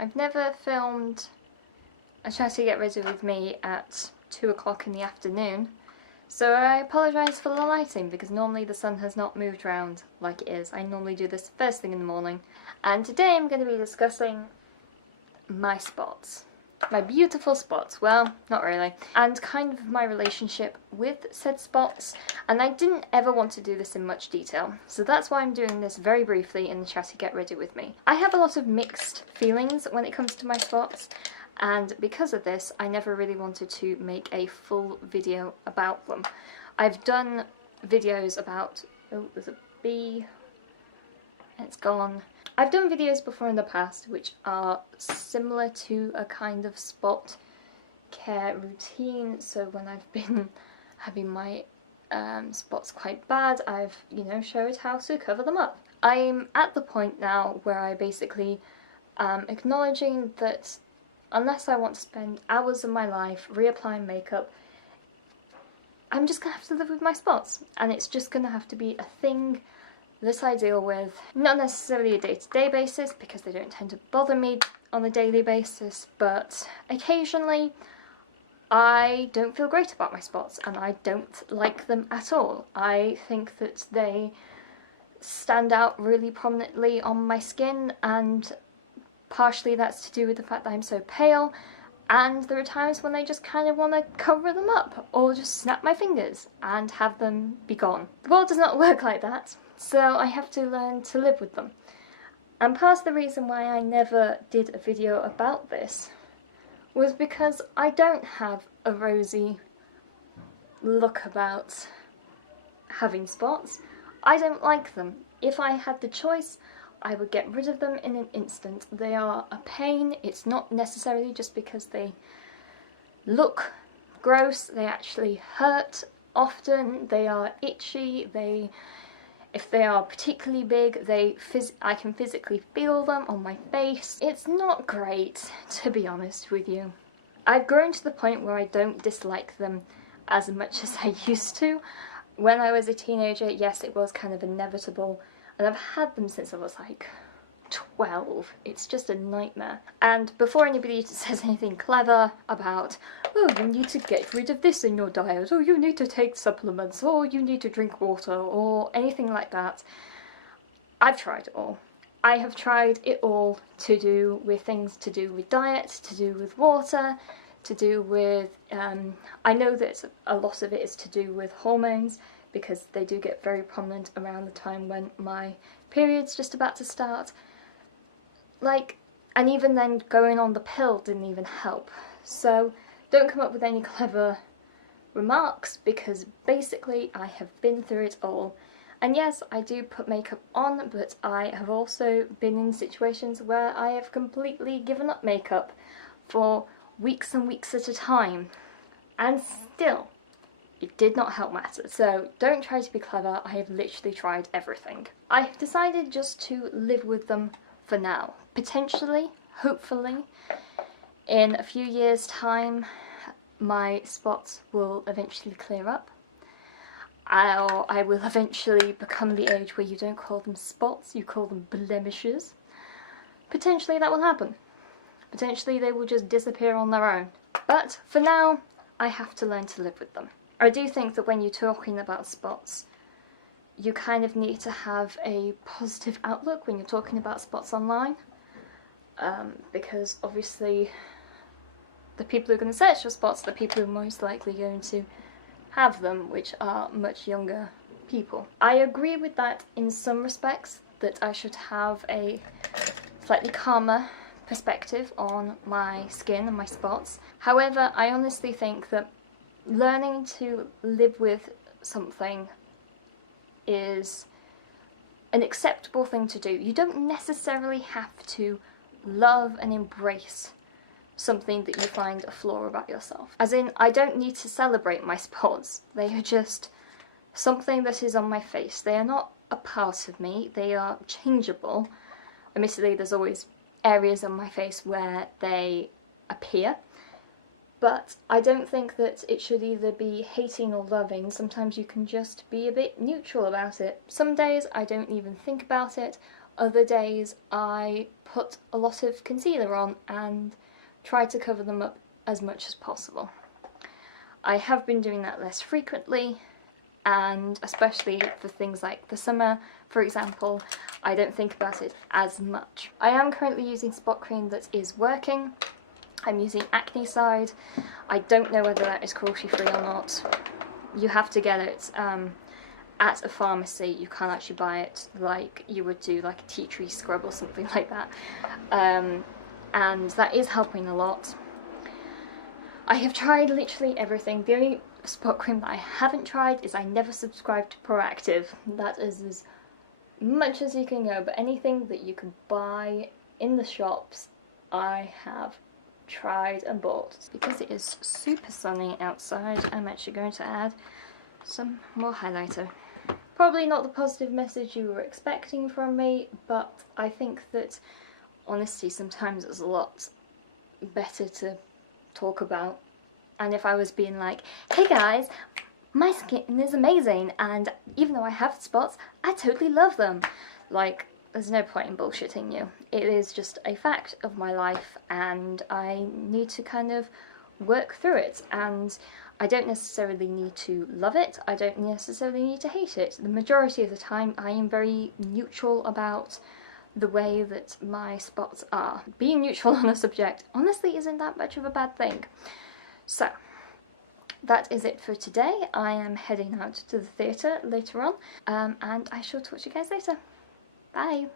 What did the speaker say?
I've never filmed a Try to Get Ready With Me at 2 o'clock in the afternoon, so I apologise for the lighting because normally the sun has not moved around like it is. I normally do this first thing in the morning, and today I'm going to be discussing my spots. My beautiful spots, well, not really, and kind of my relationship with said spots, and I didn't ever want to do this in much detail, so that's why I'm doing this very briefly in the Try to Get Ready With Me. I have a lot of mixed feelings when it comes to my spots, and because of this, I never really wanted to make a full video about them. I've done videos about, oh, there's a bee, it's gone. I've done videos before in the past which are similar to a kind of spot care routine, so when I've been having my spots quite bad, I've, showed how to cover them up. I'm at the point now where I basically acknowledging that unless I want to spend hours of my life reapplying makeup, I'm just going to have to live with my spots, and it's just going to have to be a thing that I deal with, not necessarily a day-to-day basis because they don't tend to bother me on a daily basis, but occasionally I don't feel great about my spots and I don't like them at all. I think that they stand out really prominently on my skin, and partially that's to do with the fact that I'm so pale, and there are times when I just kind of want to cover them up or just snap my fingers and have them be gone. The world does not work like that, so I have to learn to live with them. And part of the reason why I never did a video about this was because I don't have a rosy look about having spots. I don't like them. If I had the choice, I would get rid of them in an instant. They are a pain. It's not necessarily just because they look gross. They actually hurt often. They are itchy. If they are particularly big, I can physically feel them on my face. It's not great, to be honest with you. I've grown to the point where I don't dislike them as much as I used to. When I was a teenager, yes, it was kind of inevitable, and I've had them since I was like 12. It's just a nightmare. And before anybody says anything clever about, oh, you need to get rid of this in your diet, or you need to take supplements, or you need to drink water, or anything like that, I've tried it all. I have tried it all to do with things to do with diet, to do with water, to do with, I know that a lot of it is to do with hormones, because they do get very prominent around the time when my period's just about to start. And even then, going on the pill didn't even help. So don't come up with any clever remarks, because basically I have been through it all. And yes, I do put makeup on, but I have also been in situations where I have completely given up makeup for weeks and weeks at a time. And still, it did not help matters. So don't try to be clever. I have literally tried everything. I have decided just to live with them for now. Potentially, hopefully, in a few years' time, my spots will eventually clear up. I will eventually become the age where you don't call them spots, you call them blemishes. Potentially that will happen. Potentially they will just disappear on their own. But for now, I have to learn to live with them. I do think that when you're talking about spots, you kind of need to have a positive outlook when you're talking about spots online, because obviously the people who are going to search for spots are the people who are most likely going to have them, which are much younger people. I agree with that in some respects, that I should have a slightly calmer perspective on my skin and my spots. However, I honestly think that learning to live with something is an acceptable thing to do. You don't necessarily have to love and embrace something that you find a flaw about yourself. As in, I don't need to celebrate my spots. They are just something that is on my face. They are not a part of me. They are changeable. Admittedly, there's always areas on my face where they appear, but I don't think that it should either be hating or loving. Sometimes you can just be a bit neutral about it. Some days I don't even think about it. Other days I put a lot of concealer on and try to cover them up as much as possible. I have been doing that less frequently, and especially for things like the summer, for example, I don't think about it as much. I am currently using spot cream that is working. I'm using Acne side. I don't know whether that is cruelty-free or not. You have to get it at a pharmacy. You can't actually buy it like you would do like a tea tree scrub or something like that. And that is helping a lot. I have tried literally everything. The only spot cream that I haven't tried is I never subscribed to Proactive. That is as much as you can go, but anything that you can buy in the shops, I have tried and bought. Because it is super sunny outside, I'm actually going to add some more highlighter. Probably not the positive message you were expecting from me, but I think that honesty sometimes is a lot better to talk about. And if I was being like, hey guys, my skin is amazing, and even though I have spots, I totally love them. Like, there's no point in bullshitting you. It is just a fact of my life, and I need to kind of work through it. And I don't necessarily need to love it. I don't necessarily need to hate it. The majority of the time, I am very neutral about the way that my spots are. Being neutral on a subject honestly isn't that much of a bad thing. So, that is it for today. I am heading out to the theatre later on, and I shall talk to you guys later. Bye!